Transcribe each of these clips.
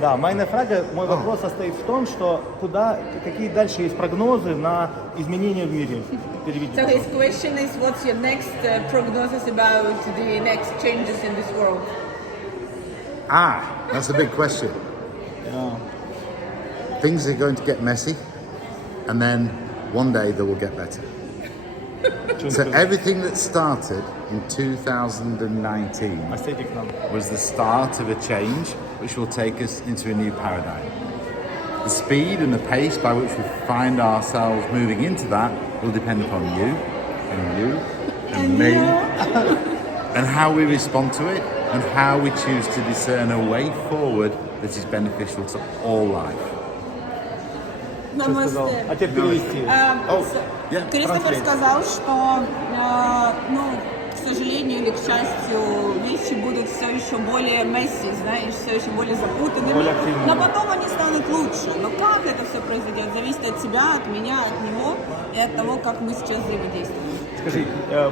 Да, meine Frage, мой вопрос состоит в том, что какие дальше есть прогнозы на изменения в мире? Переведите. So his question is, what's your next prognosis about the next changes in this world? That's a big question. Yeah. Things are going to get messy, and then one day they will get better. So everything that started in 2019 Aesthetic нам. was the start of a change which will take us into a new paradigm. The speed and the pace by which we find ourselves moving into that will depend upon you and me and how we respond to it and how we choose to discern a way forward that is beneficial to all life. Что сказал? А теперь перевести. Yeah. Кристофер сказал, что, к сожалению или к счастью, вещи будут все еще более месси, знаешь, все еще более запутанными, но потом они станут лучше. Но как это все произойдет, зависит от тебя, от меня, от него и от того, как мы сейчас взаимодействуем. Скажи,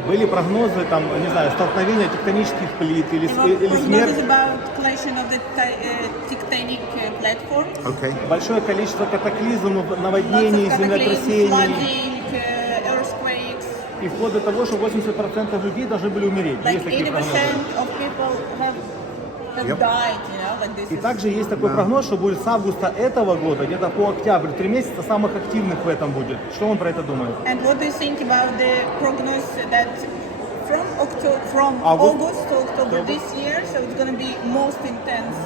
были прогнозы, там, не знаю, столкновения тектонических плит или смерть? Okay. Большое количество катаклизмов, наводнений, землетрясений. И вплоть до того, что 80% людей должны были умереть. Есть такие прогнозы. И также есть такой прогноз, что будет с августа этого года, где-то по октябрь, 3 месяца самых активных в этом будет. Что он про это думает? And what do you think about the prognosis that from August to October this year, so it's going to be most intense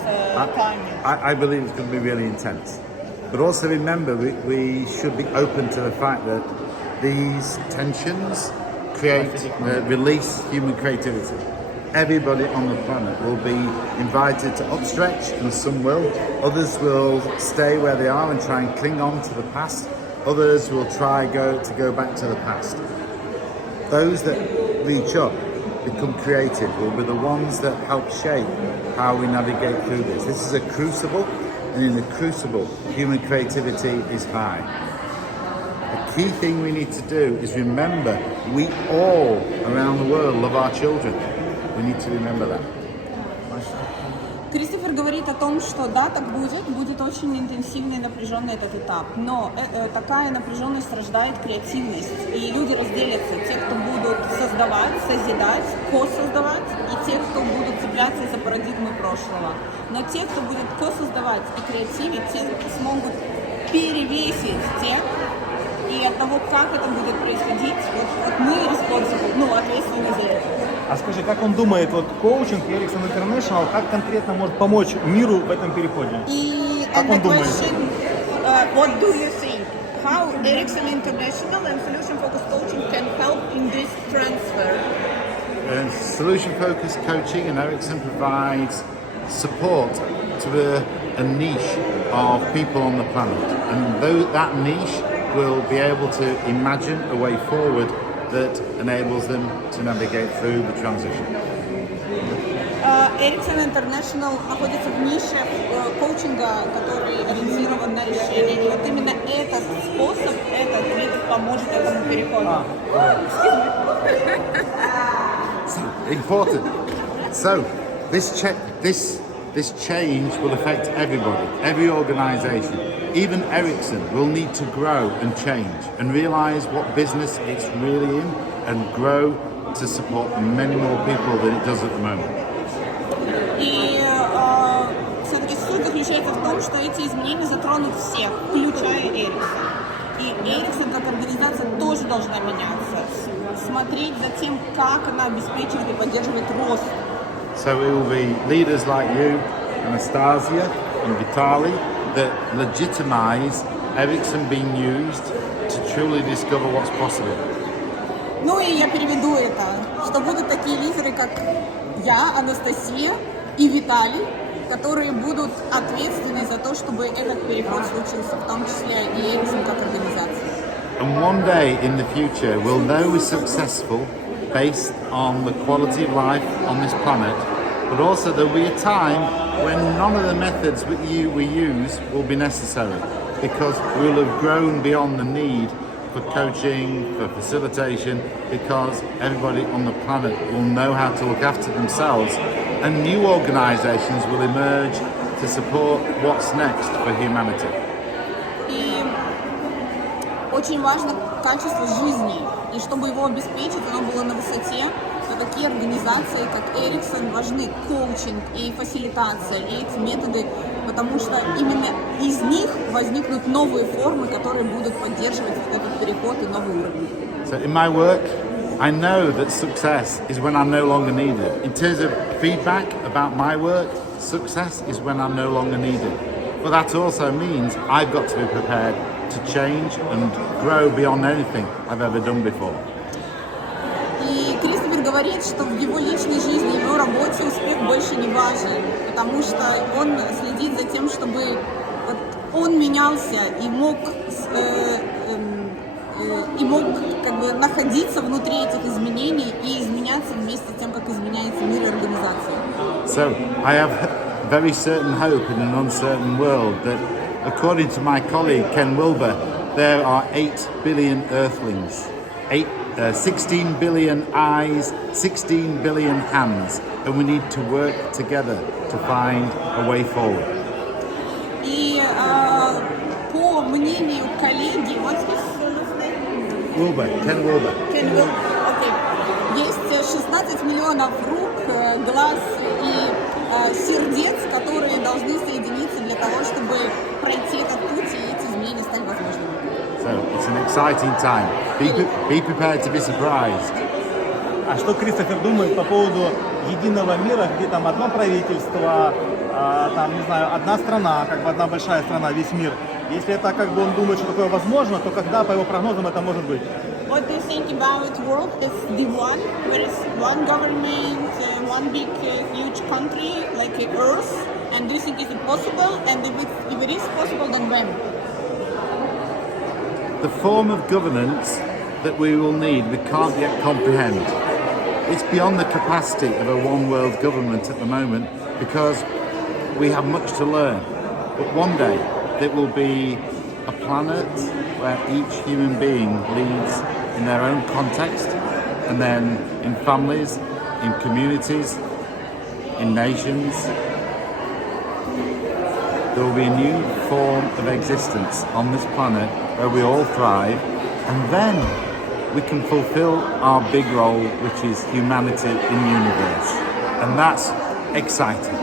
time? I believe it's going to be really intense. But also remember, we should be open to the fact that these tensions release human creativity. Everybody on the planet will be invited to upstretch, and some will. Others will stay where they are and try and cling on to the past. Others will try to go back to the past. Those that reach up, become creative, will be the ones that help shape how we navigate through this. This is a crucible, and in the crucible, human creativity is high. The key thing we need to do is remember we all around the world love our children. We need to remember that. Кристофер говорит о том, что да, так будет очень интенсивный и напряженный этот этап, но такая напряженность рождает креативность, и люди разделятся, те, кто будут создавать, созидать, ко-создавать, и те, кто будут цепляться за парадигмы прошлого. Но те, кто будет ко-создавать и креативить, те смогут перевесить тех, и от того, как это будет происходить, вот мы ответственны за это. А скажи, как он думает, коучинг Ericsson International, как конкретно может помочь миру в этом переходе? Как он думает? What do you think? How Ericsson International and solution-focused coaching can help in this transfer? Solution-focused coaching and Ericsson provides support to a niche of people on the planet, and that niche will be able to imagine a way forward that enables them to navigate through the transition. Ericsson International находится в нише коучинга, который ориентирован на решение. И вот именно этот способ, этот вид поможет этому переходу. Important. So, this change will affect everybody, every organisation. Even Ericsson will need to grow and change and realise what business it's really in and grow to support many more people than it does at the moment. И все-таки суть заключается в том, что эти изменения затронут всех, включая Ericsson. И Ericsson как организация тоже должна меняться, смотреть за тем, как она обеспечивает и поддерживает рост. So it will be leaders like you, Anastasia and Vitaly, that legitimize Ericsson being used to truly discover what's possible. Ну и я переведу это, что будут такие лидеры, как я, Анастасия и Виталий, которые будут ответственны за то, чтобы этот переход случился, в том числе и Ericsson как организация. And one day in the future, we'll know we're successful based on the quality of life on this planet, but also there'll be a time when none of the methods we use will be necessary, because we'll have grown beyond the need for coaching, for facilitation, because everybody on the planet will know how to look after themselves, and new organisations will emerge to support what's next for humanity. И очень важно качество жизни. И чтобы его обеспечить, оно было на высоте, то такие организации, как Ericsson, важны коучинг и фасилитация, и эти методы, потому что именно из них возникнут новые формы, которые будут поддерживать вот этот переход и новый уровень. So in my work, I know that success is when I'm no longer needed. In terms of feedback about my work, success is when I'm no longer needed. But that also means I've got to be prepared to change and grow beyond anything I've ever done before. И Кристофер говорит, что в его личной жизни, в его работе успех больше не важен, потому что он следит за тем, чтобы вот он менялся и мог как бы находиться внутри этих изменений и изменяться вместе с тем, как изменяется мир и организация. So I have very certain hope in an uncertain world that, according to my colleague Ken Wilber, there are 8 billion earthlings, 16 billion eyes, 16 billion hands, and we need to work together to find a way forward. И по мнению коллеги, вот здесь Ken Wilber. окей. Есть 16 миллионов рук, глаз и сердец, которые должны соединиться для того, чтобы пройти этот путь и эти изменения стали возможными. So it's an exciting time. Be prepared to be surprised. А что Кристофер думает по поводу единого мира, где там одно правительство, там, не знаю, одна страна, как бы одна большая страна, весь мир. Если это как бы он думает, что такое возможно, то когда, по его прогнозам, это может быть? What do you think about world is the one, where is one government, one big huge country like Earth, and do you think is it possible? And if it is possible, then when? The form of governance that we will need, we can't yet comprehend. It's beyond the capacity of a one world government at the moment because we have much to learn. But one day there will be a planet where each human being leads in their own context and then in families, in communities, in nations. There will be a new form of existence on this planet where we all thrive, and then we can fulfill our big role, which is humanity in the universe. And that's exciting.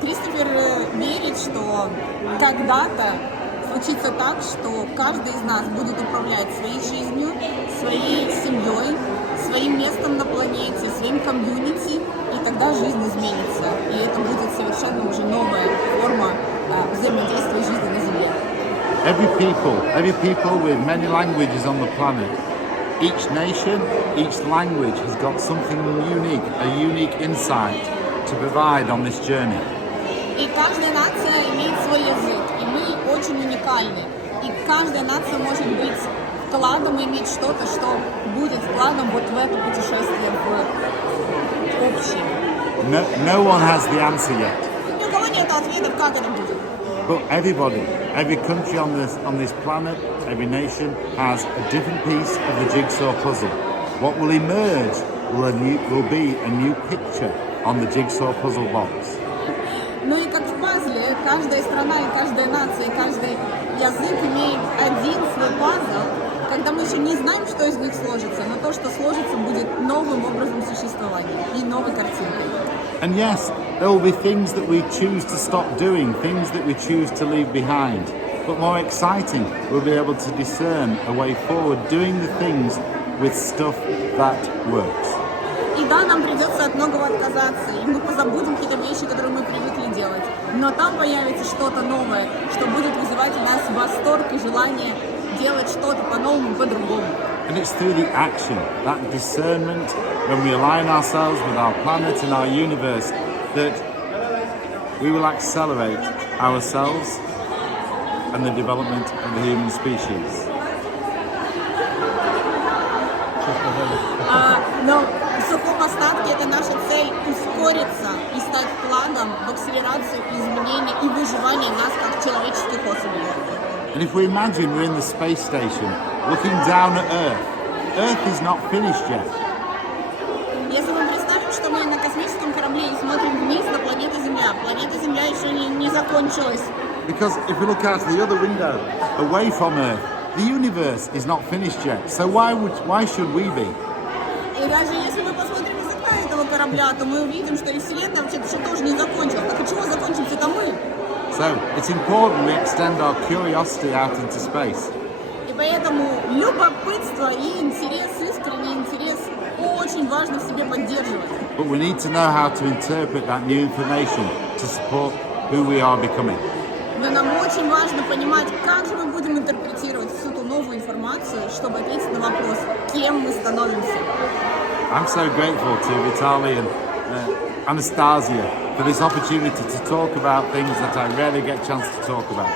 Кристофер верит, что когда-то случится так, что каждый из нас будет управлять своей жизнью, своей семьей, своим местом на планете, своим комьюнити, и тогда жизнь изменится. И это будет совершенно уже новая форма взаимодействия жизни на Земле. Every people with many languages on the planet, each nation, each language has got something unique, a unique insight to provide on this journey. И каждая нация имеет свой язык, и мы очень уникальны. И каждая нация может быть вкладом и иметь что-то, что будет вкладом вот в это путешествие в общее. No one has the answer yet. Ни у кого нет ответов, как это будет. But everybody, every country on this planet, every nation has a different piece of the jigsaw puzzle. What will emerge will be a new picture on the jigsaw puzzle box. Ну и как в пазле, каждая страна и каждая нация, и каждый язык имеет один свой пазл, когда мы еще не знаем, что из них сложится, но то, что сложится, будет новым образом существования и новой картинкой. And yes, there will be things that we choose to stop doing, things that we choose to leave behind. But more exciting, we'll be able to discern a way forward, doing the things with stuff that works. И да, нам придется от многого отказаться, и мы позабудем какие-то вещи, которые мы привыкли делать. Но там появится что-то новое, что будет вызывать у нас восторг и желание делать что-то по-новому, по-другому. And it's through the action, that discernment, when we align ourselves with our planet and our universe, that we will accelerate ourselves and the development of the human species. Но в сухом остатке это наша цель ускориться и стать вкладом в акселерацию изменений и выживания нас как человеческих особей. And if we imagine we're in the space station, looking down at Earth, Earth is not finished yet. Если мы представим, что мы на космическом корабле и смотрим вниз на планету Земля, Земля. Планета Земля еще не закончилась. Because if we look out the other window, away from Earth, the universe is not finished yet. So why should we be? И даже если мы посмотрим из окна этого корабля, то мы увидим, что и Вселенная вообще еще тоже не закончилась. Так от чего закончимся-то мы? So it's important we extend our curiosity out into space. И поэтому любопытство и интерес, искренний интерес очень важно в себе поддерживать. But we need to know how to interpret that new information to support who we are becoming. Но нам очень важно понимать, как же мы будем интерпретировать всю ту новую информацию, чтобы ответить на вопрос, кем мы становимся. I'm so grateful to Vitaly and Anastasia for this opportunity to talk about things that I rarely get a chance to talk about.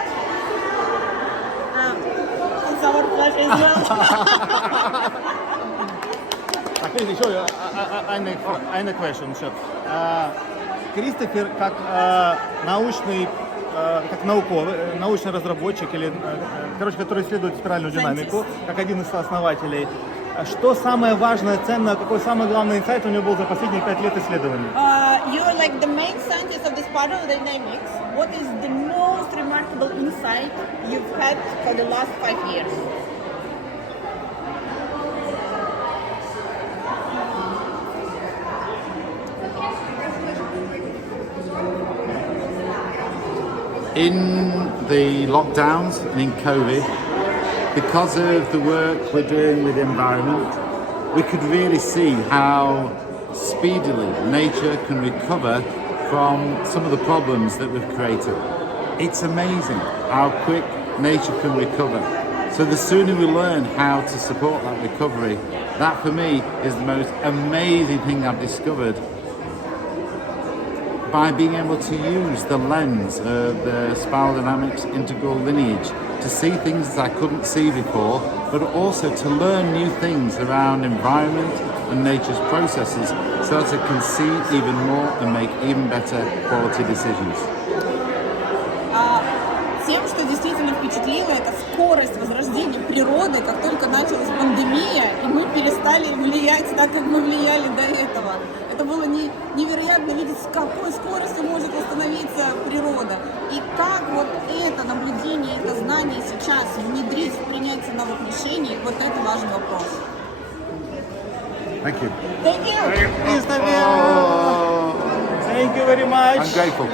It's our pleasure as well. Так, еще eine question еще. Кристофер как научный, как научный разработчик или, короче, который исследует спиральную динамику, как один из основателей. Что самое важное, ценное, какой самый главный инсайт у него был за последние 5 лет исследований? You're like the main scientist of the spiral dynamics. What is the most remarkable insight you've had for the last 5 years? In the lockdowns and in COVID, because of the work we're doing with the environment, we could really see how speedily nature can recover from some of the problems that we've created. It's amazing how quick nature can recover. So the sooner we learn how to support that recovery, that for me is the most amazing thing I've discovered by being able to use the lens of the spiral dynamics integral lineage to see things that I couldn't see before, but also to learn new things around environment and nature's processes so that I can see even more and make even better quality decisions. Тем, что действительно впечатлило, это скорость возрождения природы, как только началась пандемия, и мы перестали влиять так, как мы влияли до этого. Это было невероятно видеть, с какой скоростью может восстановиться природа. И как вот это наблюдение, это знание сейчас внедрить в принятие новых решений, вот это важный вопрос. Thank you. Thank you. Кристофер! Thank you very much! I'm grateful.